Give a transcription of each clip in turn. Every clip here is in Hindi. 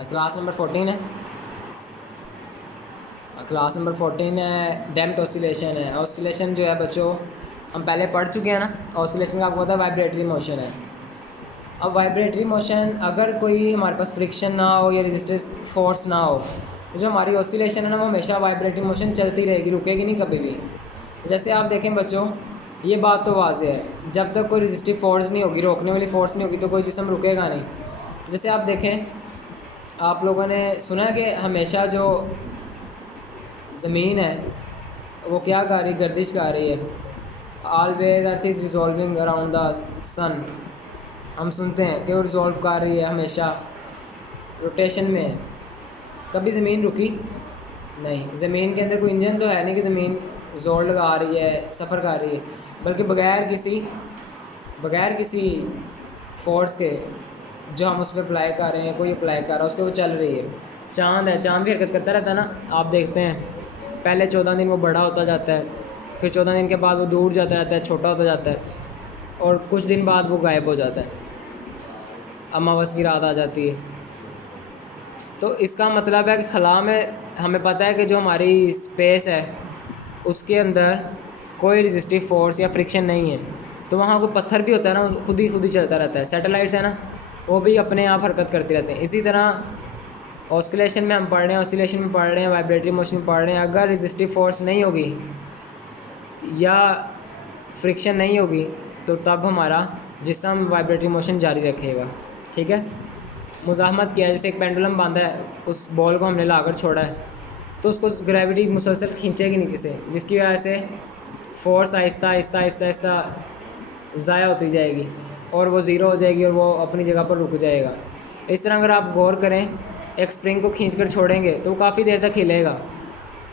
क्लास नंबर 14 है। क्लास नंबर 14 है, डैम्प्ड ऑसिलेशन है। ऑसिलेशन जो है बच्चों हम पहले पढ़ चुके हैं ना। ऑसिलेशन का आपको पता है वाइब्रेटरी मोशन है। अब वाइब्रेटरी मोशन अगर कोई हमारे पास फ्रिक्शन ना हो या रेजिस्टेंस फोर्स ना हो, तो जो हमारी ऑसिलेशन है ना वो हमेशा वाइब्रेटरी मोशन चलती रहेगी, रुकेगी नहीं कभी भी। जैसे आप देखें बच्चों, ये बात तो वाज़ेह है, जब तक कोई रेजिस्टिव फोर्स नहीं होगी, रोकने वाली फोर्स नहीं होगी, तो कोई जिस्म रुकेगा नहीं। जैसे आप देखें, आप लोगों ने सुना है कि हमेशा जो ज़मीन है वो क्या कर रही, गर्दिश कर रही है। Always earth is revolving around the sun. हम सुनते हैं कि वो रिजॉल्व कर रही है, हमेशा रोटेशन में है। कभी ज़मीन रुकी नहीं। ज़मीन के अंदर कोई इंजन तो है नहीं कि ज़मीन जोर लगा रही है, सफ़र कर रही है, बल्कि बग़ैर किसी फोर्स के जो हम उस पर अप्लाई कर रहे हैं, कोई अप्लाई कर रहा है, उसके वो चल रही है। चाँद है, चाँद भी हरकत करता रहता है ना। आप देखते हैं पहले 14 दिन वो बड़ा होता जाता है, फिर 14 दिन के बाद वो दूर जाता रहता है, छोटा होता जाता है, और कुछ दिन बाद वो गायब हो जाता है, अमावस की रात आ जाती है। तो इसका मतलब है कि खला में हमें पता है कि जो हमारी स्पेस है उसके अंदर कोई रेजिस्टिव फोर्स या फ्रिक्शन नहीं है। तो वहाँ कोई पत्थर भी होता है ना, वो खुद ही चलता रहता है। सैटेलाइट्स है ना, वो भी अपने आप हरकत करते रहते हैं। इसी तरह ऑसिलेशन में हम पढ़ रहे हैं, ऑसिलेशन में पढ़ रहे हैं, वाइब्रेटरी मोशन में पढ़ रहे हैं। अगर रेजिस्टिव फोर्स नहीं होगी या फ्रिक्शन नहीं होगी तो तब हमारा जिस्म वाइब्रेटरी मोशन जारी रखेगा। ठीक है। मुज़ाहमत किया, जैसे एक पेंडुलम बांधा है, उस बॉल को हमने लाकर छोड़ा है, तो उसको ग्रेविटी मुसलसल खींचेगी नीचे से, जिसकी वजह से फोर्स आहिस्ता आहिस्ता आहिस्ता आहिस्ता ज़ाया होती जाएगी और वो ज़ीरो हो जाएगी और वो अपनी जगह पर रुक जाएगा। इस तरह अगर आप गौर करें, एक स्प्रिंग को खींचकर छोड़ेंगे तो वो काफ़ी देर तक हिलेगा,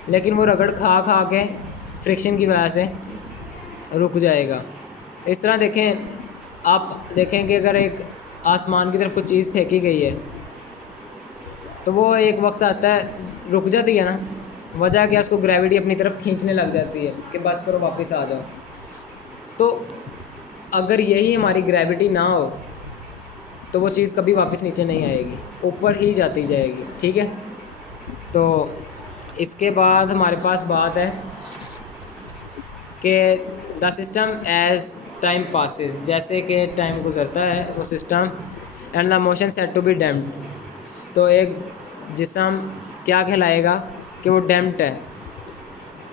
लेकिन वो रगड़ खा खा के फ्रिक्शन की वजह से रुक जाएगा। इस तरह देखें, आप देखें कि अगर एक आसमान की तरफ कुछ चीज़ फेंकी गई है तो वो एक वक्त आता है रुक जाती है ना। वजह क्या, उसको ग्रेविटी अपनी तरफ खींचने लग जाती है कि बस करो वापस आ जाओ। तो अगर यही हमारी ग्रेविटी ना हो तो वो चीज़ कभी वापस नीचे नहीं आएगी, ऊपर ही जाती जाएगी। ठीक है। तो इसके बाद हमारे पास बात है कि the system as time passes, जैसे कि टाइम गुजरता है वो system, and the motion set to be damped. तो एक जिस्म क्या कहलाएगा कि वो डैम्प्ड है,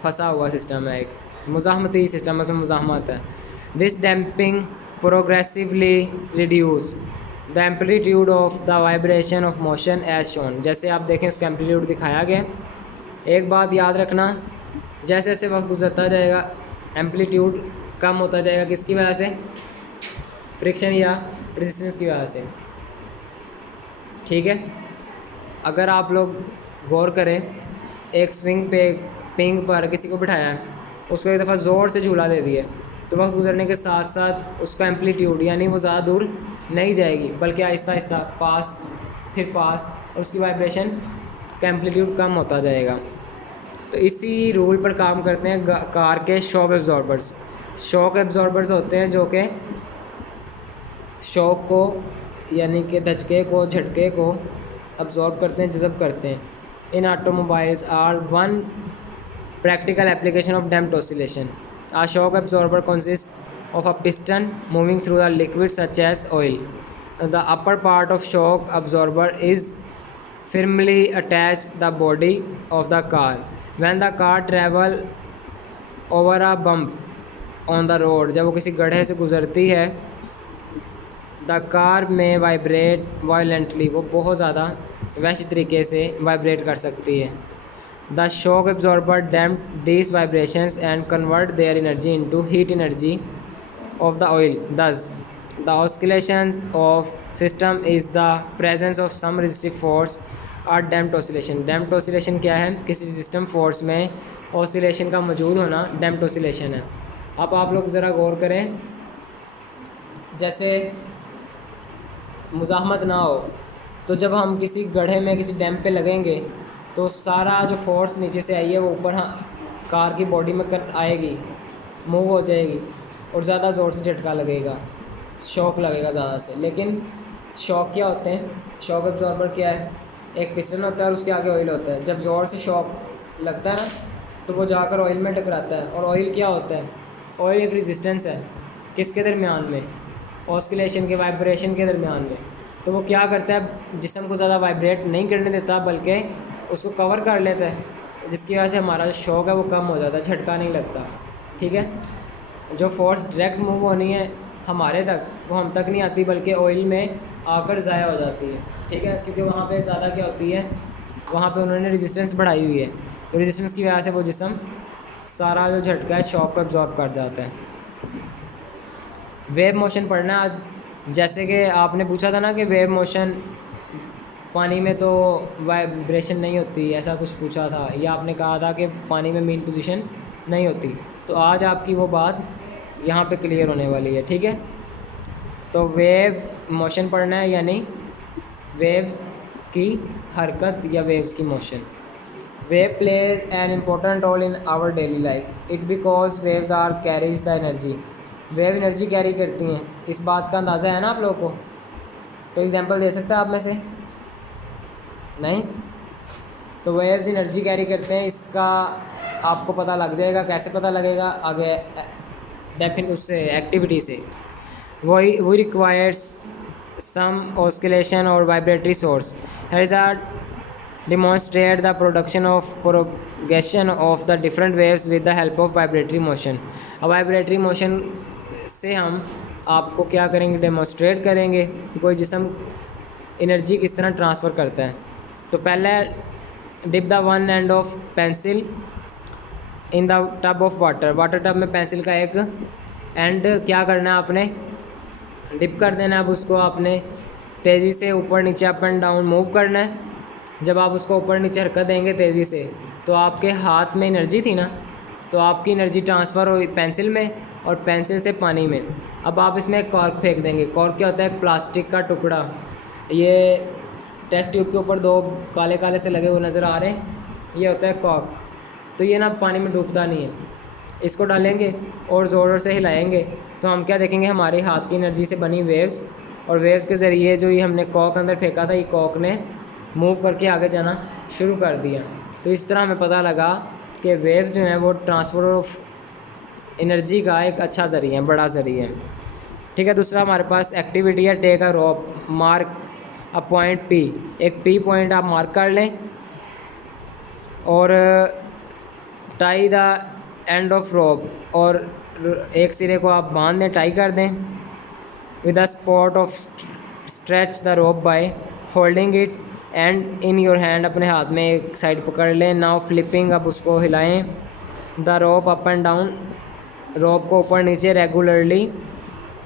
फंसा हुआ सिस्टम है, एक मुज़ाहमती सिस्टम है, उसमें मुज़ाहमत है। This damping progressively reduce the amplitude of the vibration of motion as shown. जैसे आप देखें उसका एम्पलीट्यूड दिखाया गया। एक बात याद रखना, जैसे जैसे वक्त गुजरता जाएगा एम्पलीट्यूड कम होता जाएगा। किसकी वजह से? फ्रिक्शन या रेजिस्टेंस की वजह से। ठीक है। अगर आप लोग गौर करें, एक स्विंग पे पिंग पर किसी को बिठाया है, उसको एक दफ़ा ज़ोर से झूला दे दिया, तो वक्त गुजरने के साथ साथ उसका एम्पलीट्यूड यानी वो ज़्यादा दूर नहीं जाएगी, बल्कि आहिस्ता आहिस्ता पास फिर पास, और उसकी वाइब्रेशन का एम्पलीट्यूड कम होता जाएगा। तो इसी रूल पर काम करते हैं कार के शॉक एब्जॉर्बर्स। शॉक एब्जॉर्बर्स होते हैं जो कि शॉक को यानी कि धचके को, झटके को अब्जॉर्ब करते हैं, जज़ब करते हैं। In automobiles are one practical application of damped oscillation. A shock absorber consists of a piston moving through a liquid such as oil. The upper part of shock absorber is firmly attached the body of the car. When the car travel over a bump on the road, जब वो किसी गड्ढे से गुजरती है, the car may vibrate violently, वो बहुत ज़्यादा वैसे तरीके से वाइब्रेट कर सकती है। The shock absorber damp these vibrations and convert their energy into heat energy of the oil. Thus, the oscillations of system is the presence of some resistive force or damped oscillation. Damped oscillation क्या है? किसी सिस्टम फोर्स में ऑसिलेशन का मौजूद होना damped oscillation है। अब आप लोग ज़रा गौर करें, जैसे मुज़ाहमत ना हो तो जब हम किसी गड्ढे में किसी डैम पे लगेंगे तो सारा जो फोर्स नीचे से आई है वो ऊपर कार की बॉडी में आएगी, मूव हो जाएगी और ज़्यादा ज़ोर से झटका लगेगा, शॉक लगेगा ज़्यादा से। लेकिन शॉक क्या होते हैं? शॉक एब्जॉर्बर क्या है? एक पिस्टन होता है और उसके आगे ऑयल होता है। जब ज़ोर से शॉक लगता है ना तो वो जाकर ऑयल में टकराता है। और ऑयल क्या होता है? ऑयल एक रेजिस्टेंस है किसके दरमियान में? ऑस्किलेशन के, वाइब्रेशन के दरमियान में। तो वो क्या करता है, जिस्म को ज़्यादा वाइब्रेट नहीं करने देता बल्कि उसको कवर कर लेता है, जिसकी वजह से हमारा जो शॉक है वो कम हो जाता है, झटका नहीं लगता। ठीक है, जो फोर्स डायरेक्ट मूव होनी है हमारे तक वो हम तक नहीं आती बल्कि ऑयल में आकर ज़ाया हो जाती है। ठीक है, क्योंकि वहाँ पे ज़्यादा क्या होती है, वहाँ पे उन्होंने रेजिस्टेंस बढ़ाई हुई है। तो रेजिस्टेंस की वजह से वो जिस्म सारा जो झटका है शॉक को एब्जॉर्ब कर जाता है। वेव मोशन पढ़ना आज, जैसे कि आपने पूछा था ना कि वेव मोशन पानी में तो वाइब्रेशन नहीं होती, ऐसा कुछ पूछा था, या आपने कहा था कि पानी में मीन पोजीशन नहीं होती। तो आज आपकी वो बात यहाँ पे क्लियर होने वाली है। ठीक है, तो वेव मोशन पढ़ना है, यानी वेव्स की हरकत या वेव्स की motion. Wave play an important role in our daily life it because waves are carries the energy. Wave energy carry करती हैं, इस बात का अंदाज़ा है ना आप लोगों को? तो एग्जांपल दे सकते हैं आप में से? नहीं? तो वेव्स एनर्जी कैरी करते हैं, इसका आपको पता लग जाएगा। कैसे पता लगेगा? आगे डेफिन उससे एक्टिविटी से। वो रिक्वायर्स सम ऑस्किलेशन और vibratory source has are demonstrate the production of propagation of the different waves with the help of vibratory motion। अब वाइब्रेटरी मोशन से हम आपको क्या करेंगे, डेमोन्स्ट्रेट करेंगे कि कोई जिस्म एनर्जी किस तरह ट्रांसफ़र करता है। तो पहले dip the one end of pencil in the tub of water. Water tub में पेंसिल का एक एंड क्या करना है आपने, डिप कर देना है। अब उसको आपने तेज़ी से ऊपर नीचे अप एंड डाउन मूव करना है। जब आप उसको ऊपर नीचे हरकत देंगे तेज़ी से तो आपके हाथ में एनर्जी थी ना, तो आपकी एनर्जी ट्रांसफ़र हुई पेंसिल में और पेंसिल से पानी में। अब आप इसमें एक कॉर्क फेंक देंगे। कॉर्क क्या होता है? प्लास्टिक का टुकड़ा। ये टेस्ट ट्यूब के ऊपर दो काले काले से लगे हुए नज़र आ रहे हैं, ये होता है कॉर्क। तो ये ना पानी में डूबता नहीं है। इसको डालेंगे और ज़ोर से हिलाएंगे तो हम क्या देखेंगे, हमारे हाथ की एनर्जी से बनी वेव्स, और वेव्स के ज़रिए जो ये हमने कॉर्क अंदर फेंका था, ये कॉर्क ने मूव करके आगे जाना शुरू कर दिया। तो इस तरह हमें पता लगा कि वेव्स जो हैं वो ट्रांसफ़र ऑफ एनर्जी का एक अच्छा ज़रिया है, बड़ा ज़रिया है। ठीक है, दूसरा हमारे पास एक्टिविटी है take a rope mark a point P. एक पी पॉइंट आप मार्क कर लें और tie the end of rope, और एक सिरे को आप बांध दें, टाई कर दें। With a spot of stretch the rope by holding it and in your hand. अपने हाथ में एक साइड पकड़ लें। नाउ फ्लिपिंग, अब उसको हिलाएं। The rope up and down, rope को ऊपर नीचे रेगुलरली,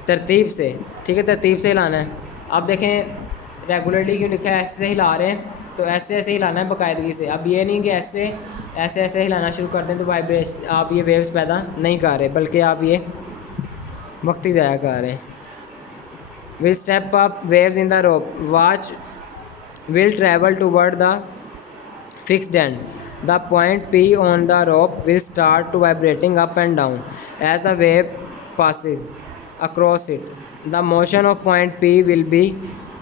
तरतीब से। ठीक है, तरतीब से हिलाना है। आप देखें रेगुलरली क्यों लिखा है, ऐसे से हिला रहे हैं तो ऐसे ऐसे हिलाना है बाकायदगी से। अब ये नहीं कि ऐसे ऐसे ऐसे हिलाना शुरू कर दें तो वाइब्रेशन, आप ये वेव्स पैदा नहीं कर रहे बल्कि आप ये वक्त ही ज़ाया कर रहे हैं। Will step up waves in the rope watch will travel toward the fixed end. The point P on the rope will start to vibrating up and down as the wave passes across it. The motion of point P will be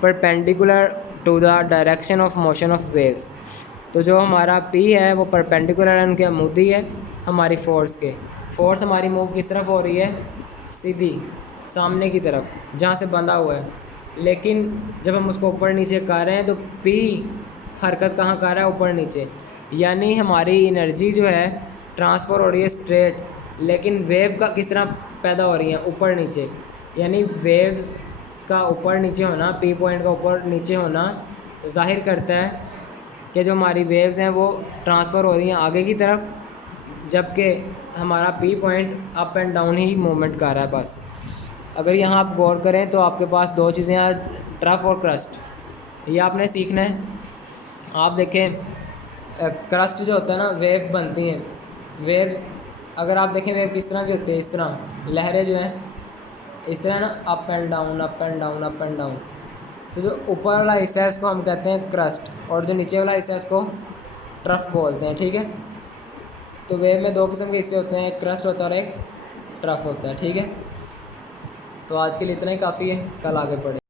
perpendicular to the direction of motion of waves. तो जो हमारा P है वो परपेंडिकुलर है, उनके अमूदी है हमारी फोर्स के। फोर्स हमारी मूव किस तरफ हो रही है? सीधी सामने की तरफ, जहाँ से बंधा हुआ है। लेकिन जब हम उसको ऊपर नीचे कर रहे हैं तो पी हरकत कहाँ कर रहा है? ऊपर नीचे। यानी हमारी एनर्जी जो है ट्रांसफ़र हो रही है स्ट्रेट, लेकिन वेव का किस तरह पैदा हो रही है? ऊपर नीचे। यानी वेव्स का ऊपर नीचे होना, पी पॉइंट का ऊपर नीचे होना ज़ाहिर करता है कि जो हमारी वेव्स हैं वो ट्रांसफ़र हो रही हैं आगे की तरफ, जबकि हमारा P point up and down he movement कर रहा है बस। अगर यहाँ आप गौर करें तो आपके पास दो चीज़ें हैं, ट्रफ और क्रस्ट। ये आपने सीखना है। आप देखें क्रस्ट जो होता है ना, वेव बनती हैं। वेव अगर आप देखें वेव किस तरह की होती है, इस तरह लहरें जो हैं इस तरह ना, up and down up and down up and down. तो जो ऊपर वाला हिस्सा है उसको हम कहते हैं क्रस्ट, और जो नीचे वाला हिस्सा है उसको ट्रफ बोलते हैं। ठीक है, तो वेव में दो किस्म के हिस्से होते हैं, एक क्रस्ट होता है और एक ट्रफ होता है। ठीक है, तो आज के लिए इतना ही काफ़ी है, कल आगे बढ़े।